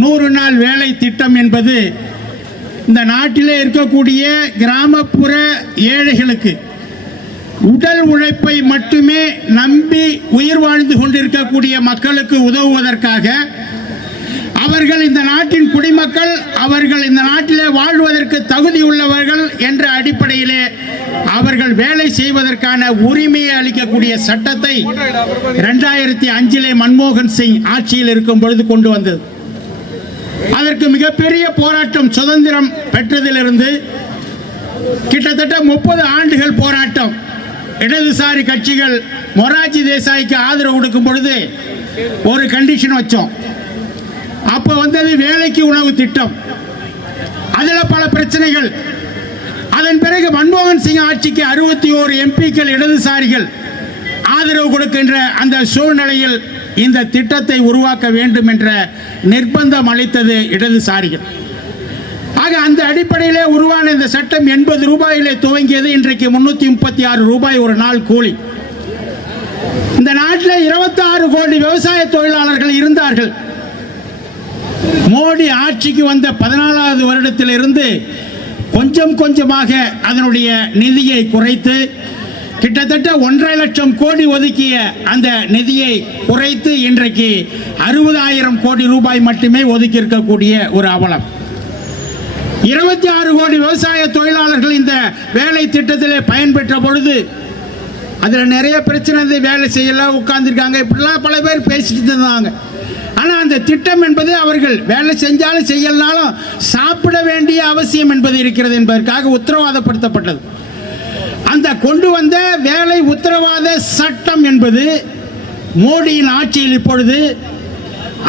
நூறு நாள் வேலை திட்டம் என்பது இந்த நாட்டிலே இருக்கக்கூடிய கிராமப்புற ஏழைகளுக்கு உடல் உழைப்பை மட்டுமே நம்பி உயிர் வாழ்ந்து கொண்டிருக்கக்கூடிய மக்களுக்கு உதவுவதற்காக அவர்கள் இந்த நாட்டின் குடிமக்கள் அவர்கள் இந்த நாட்டிலே வாழ்வதற்கு தகுதி உள்ளவர்கள் என்ற அடிப்படையிலே அவர்கள் வேலை செய்வதற்கான உரிமையை அளிக்கக்கூடிய சட்டத்தை இரண்டாயிரத்தி அஞ்சிலே மன்மோகன் சிங் ஆட்சியில் இருக்கும் பொழுது கொண்டு வந்தது. அதற்கு மிகப்பெரிய போராட்டம் சுதந்திரம் பெற்றதிலிருந்து கிட்டத்தட்ட முப்பது ஆண்டுகள் போராட்டம். இடதுசாரி கட்சிகள் மொராஜி தேசாய்க்கு ஆதரவு கொடுக்கும் பொழுது ஒரு கண்டிஷன் வச்சோம். அப்போ வந்தது வேலைக்கு உணவு திட்டம். அதில் பல பிரச்சனைகள். அதன் பிறகு மன்மோகன் சிங் ஆட்சிக்கு அறுபத்தி ஓரு எம்பிக்கள் இடதுசாரிகள் ஆதரவு கொடுக்கின்ற அந்த சூழ்நிலையில் இந்த திட்டத்தை உருவாக்க வேண்டும் என்ற நிர்பந்தம் அளித்தது இடதுசாரிகள். ஆக அந்த அடிப்படையிலே உருவான இந்த சட்டம் எண்பது ரூபாயிலே துவங்கியது. இன்றைக்கு முன்னூத்தி முப்பத்தி ஆறு ரூபாய் ஒரு நாள் கூலி. இந்த நாட்டில் இருபத்தி ஆறு கோடி விவசாய தொழிலாளர்கள் இருந்தார்கள். மோடி ஆட்சிக்கு வந்த பதினாலாவது வருடத்திலிருந்து கொஞ்சம் கொஞ்சமாக அதனுடைய நிதியை குறைத்து கிட்டத்தட்ட ஒன்றரை லட்சம் கோடி ஒதுக்கிய அந்த நிதியை குறைத்து இன்றைக்கு அறுபதாயிரம் கோடி ரூபாய் மட்டுமே ஒதுக்கி இருக்கக்கூடிய ஒரு அவலம். இருபத்தி ஆறு கோடி விவசாய தொழிலாளர்கள் இந்த வேலை திட்டத்தில் பயன்பெற்ற பொழுது அதில் நிறைய பிரச்சனை இருந்து வேலை செய்யல உட்கார்ந்துருக்காங்க இப்படிலாம் பல பேர் பேசிட்டு இருந்தாங்க. ஆனால் அந்த திட்டம் என்பது அவர்கள் வேலை செஞ்சாலும் செய்யலனாலும் சாப்பிட வேண்டிய அவசியம் என்பது இருக்கிறது என்பதற்காக உத்தரவாதப்படுத்தப்பட்டது. அந்த கொண்டு வந்த வேலை உத்தரவாத சட்டம் என்பது மோடியின் ஆட்சியில் இப்பொழுது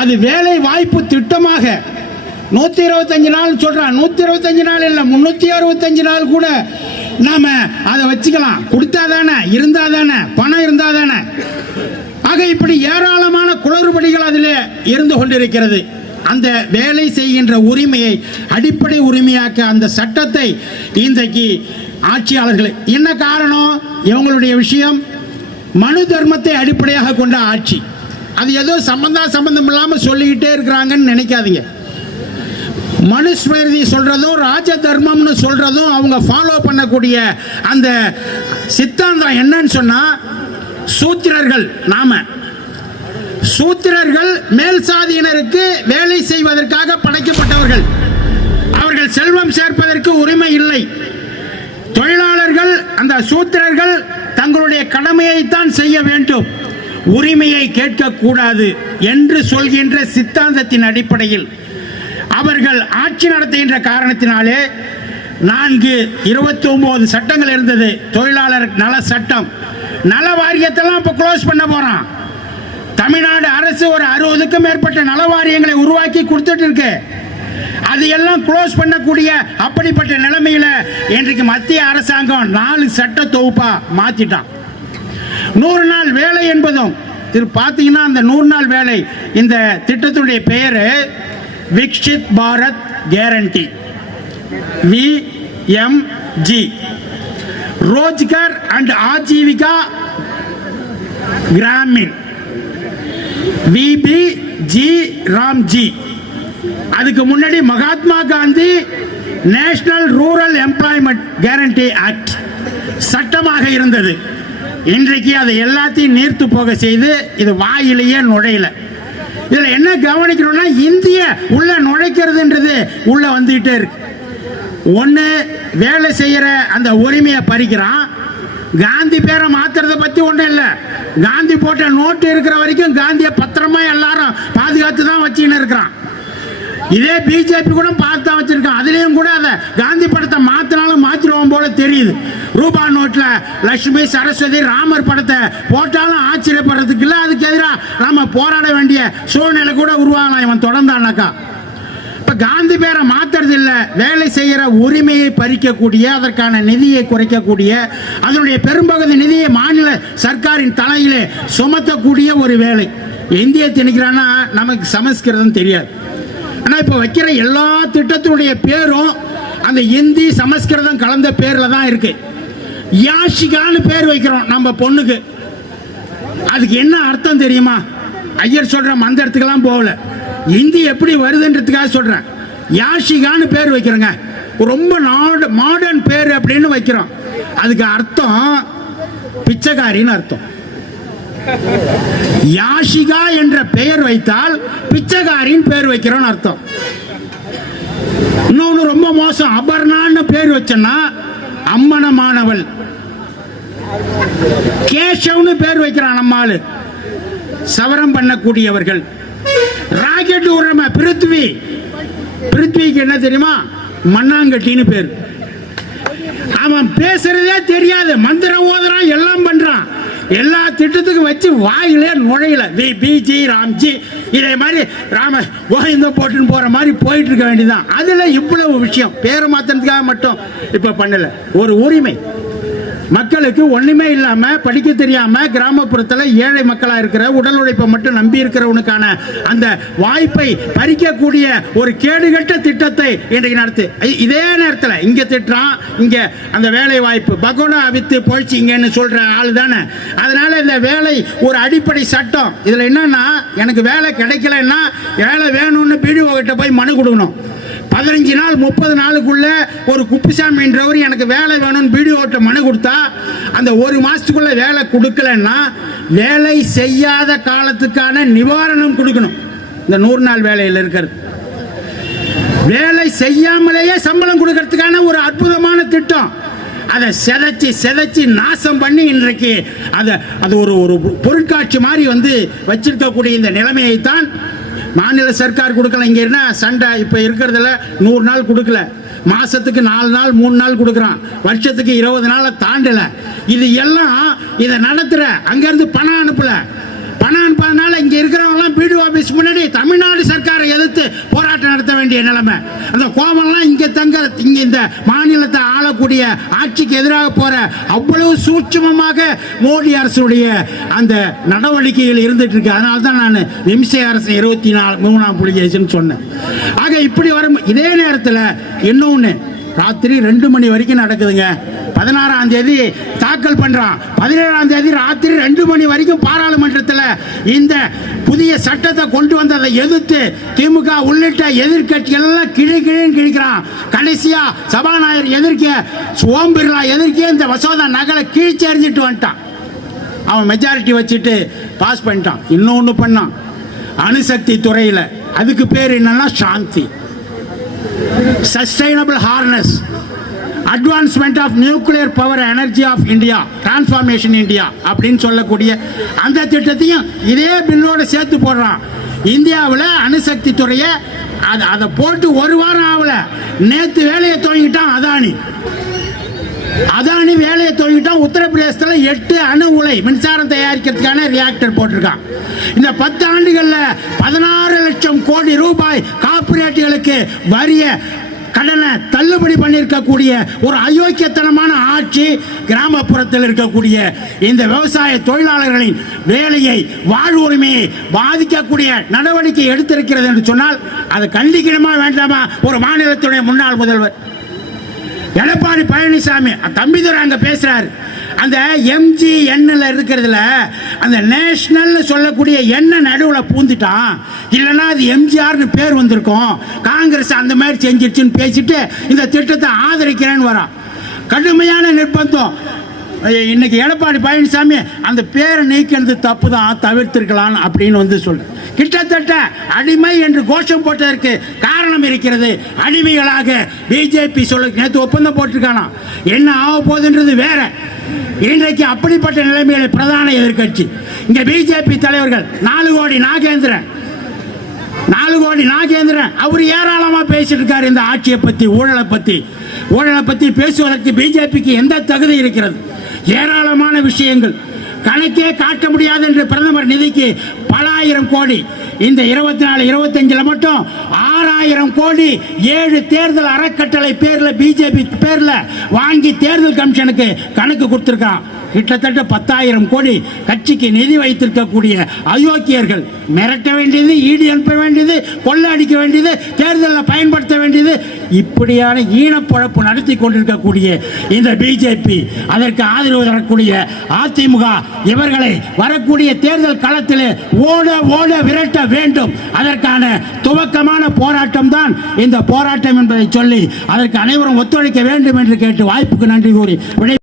அது வேலை வாய்ப்பு திட்டமாக நூற்றி இருபத்தஞ்சு நாள் சொல்கிறான் நூற்றி இருபத்தஞ்சு நாள் இல்லை முந்நூற்றி அறுபத்தஞ்சு நாள் கூட நாம் அதை வச்சுக்கலாம். கொடுத்தா தானே இருந்தால் தானே பணம் இருந்தால் தானே. ஆக இப்படி ஏராளமான குளறுபடிகள் அதில் இருந்து கொண்டிருக்கிறது. அந்த வேலை செய்கின்ற உரிமையை அடிப்படை உரிமையாக்க அந்த சட்டத்தை இன்றைக்கு ஆட்சியாளர்களை. என்ன காரணம்? இவங்களுடைய விஷயம் மனு தர்மத்தை அடிப்படையாக கொண்ட ஆட்சி. அது ஏதோ சம்பந்தா சம்பந்தம் இல்லாமல் சொல்லிக்கிட்டே இருக்கிறாங்கன்னு நினைக்காதீங்க. மனுஸ்மிருதி சொல்றதும் ராஜ தர்மம்னு சொல்றதும் அவங்க ஃபாலோ பண்ணக்கூடிய அந்த சித்தாந்தம் என்னன்னு சொன்னா சூத்திரர்கள் நாம. சூத்திரர்கள் மேல் சாதியினருக்கு வேலை செய்வதற்காக படைக்கப்பட்டவர்கள். அவர்கள் செல்வம் சேர்ப்பதற்கு உரிமை இல்லை. தொழிலாளர்கள் அந்த சூத்திரர்கள் தங்களுடைய கடமையைத்தான் செய்ய வேண்டும். உரிமையை கேட்கக்கூடாது என்று சொல்கின்ற சித்தாந்தத்தின் அடிப்படையில். அவர்கள் ஆட்சி நடத்துகின்ற காரணத்தினாலே நான்கு இருபத்தி ஒன்பது சட்டங்கள் இருந்தது. தொழிலாளர் நல சட்டம். நல வாரியத்தெல்லாம் இப்போ க்ளோஸ் பண்ண போகிறான் தமிழ்நாடு அரசு ஒரு அறுபதுக்கும் மேற்பட்ட நல வாரியங்களை உருவாக்கி கொடுத்துட்டு இருக்கு. அது எல்லாம் க்ளோஸ் பண்ணக்கூடிய அப்படிப்பட்ட நிலைமையில் இன்றைக்கு மத்திய அரசாங்கம் நாலு சட்ட தொகுப்பாக மாற்றிட்டான் நூறு நாள் வேலை என்பதும் திரு பார்த்தீங்கன்னா அந்த நூறு நாள் வேலை இந்த திட்டத்துடைய பெயர் Viksit Bharat guarantee. VMG Rozgar and Ajeevika Gramin. VB G Ramji. அதுக்கு முன்னாடி Mahatma Gandhi national rural employment guarantee act சட்டமாக இருந்தது. இன்றைக்கு அதை எல்லாத்தையும் நீர்த்து போக செய்து இது வாயிலேயே நுழையல. இதில் என்ன கவனிக்கணும்னா இந்திய உள்ள நுழைக்கிறதுன்றது உள்ள வந்துகிட்டே இருக்கு. ஒன்று வேலை செய்கிற அந்த உரிமையை பறிக்கிறான். காந்தி பேரை மாத்துறதை பற்றி ஒன்றும் இல்லை. காந்தி போட்ட நோட்டு இருக்கிற வரைக்கும் காந்தியை பத்திரமா எல்லாரும் பாதுகாத்து தான் வச்சுன்னு இருக்கிறான். இதே பிஜேபி கூட பார்த்து தான் வச்சிருக்கான். அதுலேயும் கூட அதை காந்தி படத்தை மாத்தினாலும் மாத்திடுவோம் போல தெரியுது. ரூபா நோட்டில் லட்சுமி சரஸ்வதி ராமர் படத்தை போட்டாலும் ஆச்சரியப்படுறதுக்கு இல்லை. அதுக்கு எதிராக நம்ம போராட வேண்டிய சூழ்நிலை கூட உருவாகலாம் இவன் தொடர்ந்தானாக்கா. இப்போ காந்தி பேரை மாத்துறது இல்லை. வேலை செய்கிற உரிமையை பறிக்கக்கூடிய அதற்கான நிதியை குறைக்கக்கூடிய அதனுடைய பெரும்பகுதி நிதியை மாநில சர்க்காரின் தலையிலே சுமத்தக்கூடிய ஒரு வேலை. இந்திய திணிக்கிறான்னா நமக்கு சமஸ்கிருதம் தெரியாது. ஆனால் இப்போ வைக்கிற எல்லா திட்டத்தினுடைய பேரும் அந்த இந்தி சமஸ்கிருதம் கலந்த பேரில் தான் இருக்கு. யாஷிகான்னு பேர் வைக்கிறோம் நம்ம பொண்ணுக்கு. அதுக்கு என்ன அர்த்தம் தெரியுமா? ஐயர் சொல்கிற மந்திரத்துக்கெல்லாம் போகல. இந்தி எப்படி வருதுன்றதுக்காக சொல்கிறேன் யாஷிகான்னு பேர் வைக்கிறோங்க. ரொம்ப நாடு மாடர்ன் பேர் அப்படின்னு வைக்கிறோம். அதுக்கு அர்த்தம் பிச்சைக்காரின்னு அர்த்தம். யாஷிகா என்ற பெயர் வைத்தால் பிச்சைக்காரின் பெயர் வைக்கிறோம்னு அர்த்தம். இன்னொன்று ரொம்ப மோசம். அபர்ணான்னு பேர் வச்சோன்னா அம்மனமானவள். கேசவ்னு பேர் வைக்கிறான் அம்மாள் சவரம் பண்ணக்கூடியவர்கள். ராக்கெட் உரம பிருத்வி. பிருத்விக்கு என்ன தெரியுமா? மண்ணாங்கட்டின்னு பேர். அவன் பேசுறதே தெரியாது. மந்திரம் ஓதுறான் எல்லாம் பண்றான். எல்லா திட்டத்துக்கும் வச்சு வாயிலே நுழையல. வி பிஜி ராம்ஜி இதே மாதிரி ராம கோவிந்தம் போட்டுன்னு போற மாதிரி போயிட்டு இருக்க வேண்டியதுதான். அதுல இவ்வளவு விஷயம். பேரை மாத்தினதுக்காக மட்டும் இப்ப பண்ணல. ஒரு உரிமை. மக்களுக்கு ஒண்ணுமே இல்லாம படிக்க தெரியாம கிராமப்புறத்துல ஏழை மக்களா இருக்கிற உடல் உழைப்பை மட்டும் நம்பி இருக்கிறவனுக்கான அந்த வாய்ப்பை பறிக்கக்கூடிய ஒரு கேடுகட்ட திட்டத்தை இன்றைக்கு நடத்து இதே நேரத்தில் இங்க திட்டுறான் இங்க அந்த வேலை வாய்ப்பு பகோடா வித்து போயிச்சிங்கன்னு சொல்ற ஆள் தானே. அதனால இந்த வேலை ஒரு அடிப்படை சட்டம். இதுல என்னன்னா எனக்கு வேலை கிடைக்கலன்னா வேலை வேணும்னு பிடிஓ கிட்ட போய் மனு கொடுக்கணும். பதினஞ்சு நாள் முப்பது நாளுக்குள்ள ஒரு குப்புசாமின்றவர் எனக்கு வேலை வேணும்னு பிடிஓட்ட மனு கொடுத்தா அந்த ஒரு மாசத்துக்குள்ள வேலை கொடுக்கலன்னா வேலை செய்யாத காலத்துக்கான நிவாரணம் கொடுக்கணும். இந்த நூறு நாள் வேலையில் இருக்கிறது. வேலை செய்யாமலேயே சம்பளம் கொடுக்கறதுக்கான ஒரு அற்புதமான திட்டம். அதை செதைச்சி செதைச்சி நாசம் பண்ணி இன்றைக்கு அதை அது ஒரு ஒரு பொருட்காட்சி மாதிரி வந்து வச்சிருக்கக்கூடிய இந்த நிலைமையை தான் மாநில சர்க்கார் கொடுக்கல இங்க என்ன சண்டை? இப்போ இருக்கிறதுல நூறு நாள் கொடுக்கல. மாசத்துக்கு நாலு நாள் மூணு நாள் கொடுக்குறான். வருஷத்துக்கு இருபது நாளை தாண்டல. இது எல்லாம் இதை நடத்துற அங்கேருந்து பணம் அனுப்பல. பணம் அனுப்பாதனால இங்க இருக்கிறவங்கலாம் பிடிஓ ஆஃபீஸ் முன்னாடி தமிழ்நாடு சர்க்கார் வேண்டிய நிலைமை. அந்த கோபம்லாம் இங்கே தங்க இங்கே இந்த மாநிலத்தை ஆளக்கூடிய ஆட்சிக்கு எதிராக போற அவ்வளவு சூட்சமமாக மோடி அரசுடைய அந்த நடவடிக்கைகள் இருந்துட்டு இருக்கு. அதனால தான் நான் விம்சை அரசு இருபத்தி நாலு மூணாம் புலிகேசன் சொன்னேன். ஆக இப்படி வரும் இதே நேரத்தில் இன்னொன்று ராத்திரி ரெண்டு மணி வரைக்கும் நடக்குதுங்க. பதினாறாம் தேதி தாக்கல் பண்றான். பதினேழாம் தேதி ராத்திரி ரெண்டு மணி வரைக்கும் பாராளுமன்றத்தில் இந்த புதிய சட்டத்தை கொண்டு வந்ததை எதிர்த்து திமுக உள்ளிட்ட எதிர்க்கட்சிகள் எல்லாம் கிழி கிழின்னு கிழிக்கிறான். கடைசியா சபாநாயகர் எதிர்க்க ஓம் பிர்லா எதிர்க்க இந்த வசோதா நகலை கீழ்ச்சி எறிஞ்சிட்டு வந்துட்டான். அவன் மெஜாரிட்டி வச்சுட்டு பாஸ் பண்ணிட்டான். இன்னொன்று பண்ணான். அணுசக்தி துறையில். அதுக்கு பேர் என்னன்னா Shanti. Sustainable harness advancement of nuclear power energy of India transformation India அப்படின்னு சொல்லக்கூடிய அந்த திட்டத்தையும் இதே பில்லோட சேர்த்து போடுறான். இந்தியாவில் அணுசக்தி துறையை அதை அதை போட்டு ஒரு வாரம் ஆகல. நேற்று வேலையை துவங்கிட்டான் அதானி. அதானி வேலையை துவங்கிட்டான் உத்தரப்பிரதேசத்தில் எட்டு அணு உலை மின்சாரம் தயாரிக்கிறதுக்கான ரியாக்டர் போட்டிருக்கான். இந்த பத்து ஆண்டுகளில் பதினாறு லட்சம் கோடி ரூபாய் கார்பரேட்டுகளுக்கு வரிய கடனை தள்ளுபடி பண்ணியிருக்கக்கூடிய ஒரு அயோக்கியத்தனமான ஆட்சி கிராமப்புறத்தில் இருக்கக்கூடிய இந்த விவசாய தொழிலாளர்களின் வேலையை வாழ்வுரிமையை பாதிக்கக்கூடிய நடவடிக்கை எடுத்திருக்கிறது என்று சொன்னால் அதை கண்டிக்கணுமா வேண்டாமா? ஒரு மாநிலத்துடைய முன்னாள் முதல்வர். எடப்பாடி பழனிசாமி தம்பிதுரை அங்க பேசுறாரு. அந்த எம்ஜிஎன்னில் இருக்கிறதுல அந்த நேஷனல் சொல்லக்கூடிய எண்ணெய் நடுவில் பூந்துட்டான். இல்லைன்னா அது எம்ஜிஆர்னு பேர் வந்திருக்கும். காங்கிரஸ் அந்த மாதிரி செஞ்சிருச்சுன்னு பேசிட்டு இந்த திட்டத்தை ஆதரிக்கிறேன்னு வரான். கடுமையான நிர்பந்தம். இன்னைக்கு எடப்பாடி பழனிசாமி அந்த பேரை நீக்கிறது தப்பு தான் தவிர்த்திருக்கலாம் அப்படின்னு வந்து சொல்றேன் கிட்டத்தட்ட அடிமை என்று கோஷம் போட்டதற்கு காரணம் இருக்கிறது அடிமைகளாக பிஜேபி சொல்ல நேற்று ஒப்பந்தம் போட்டிருக்கானா. என்ன ஆக போகுதுன்றது வேற. இன்றைக்கு அப்படிப்பட்ட நிலைமையில பிரதான எதிர்க்கட்சி. இங்க பிஜேபி தலைவர்கள் நாலு கோடி நாகேந்திரன். நாலு கோடி நாகேந்திரன் அவர் ஏராளமாக பேசிட்டு இருக்காரு இந்த ஆட்சியை பற்றி ஊழலை பற்றி ஊழலை பற்றி பேசுவதற்கு பிஜேபிக்கு எந்த தகுதி இருக்கிறது? ஏராளமான விஷயங்கள். கணக்கே காட்ட முடியாது என்று பிரதமர் நிதிக்கு பல ஆயிரம் கோடி. இந்த இருபத்தி நாலு இருபத்தஞ்சில் மட்டும் ஆறாயிரம் கோடி ஏழு தேர்தல் அறக்கட்டளை பேரில் பிஜேபி பேரில் வாங்கி தேர்தல் கமிஷனுக்கு கணக்கு கொடுத்துருக்கான். கிட்டத்தட்ட பத்தாயிரம் கோடி கட்சிக்கு நிதி வைத்திருக்கக்கூடிய அயோக்கியர்கள். மிரட்ட வேண்டியது ஈடு அனுப்ப வேண்டியது கொள்ள அடிக்க வேண்டியது தேர்தலில் பயன்படுத்த வேண்டியது. இப்படியான ஈனப்பழப்பு நடத்தி கொண்டிருக்கக்கூடிய இந்த பிஜேபி அதற்கு ஆதரவு தரக்கூடிய அதிமுக இவர்களை வரக்கூடிய தேர்தல் களத்தில் ஓட ஓட விரட்ட வேண்டும். அதற்கான துவக்கமான போராட்டம் தான் இந்த போராட்டம் என்பதை சொல்லி அதற்கு அனைவரும் ஒத்துழைக்க வேண்டும் என்று கேட்டு வாய்ப்புக்கு நன்றி கூறி விடை